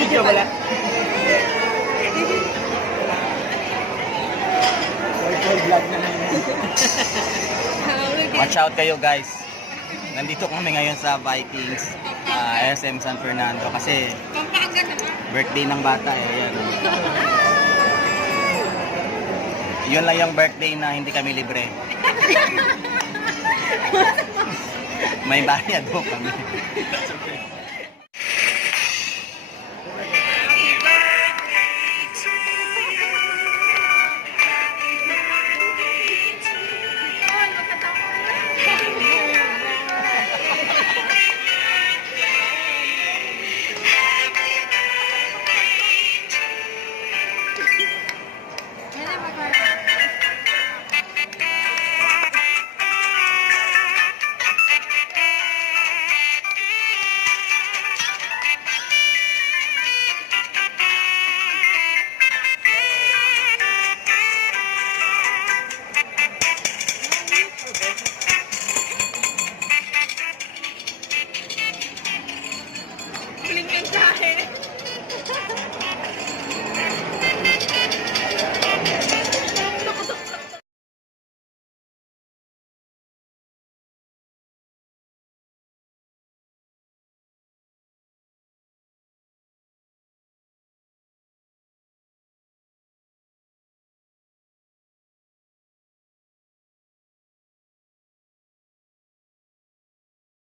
Video pala. Vlog na lang. Watch out kayo guys. Nandito kami ngayon sa Vikings, SM San Fernando kasi birthday ng bata eh. Ayan. Yun lang yung birthday na hindi kami libre. May bayad po kami.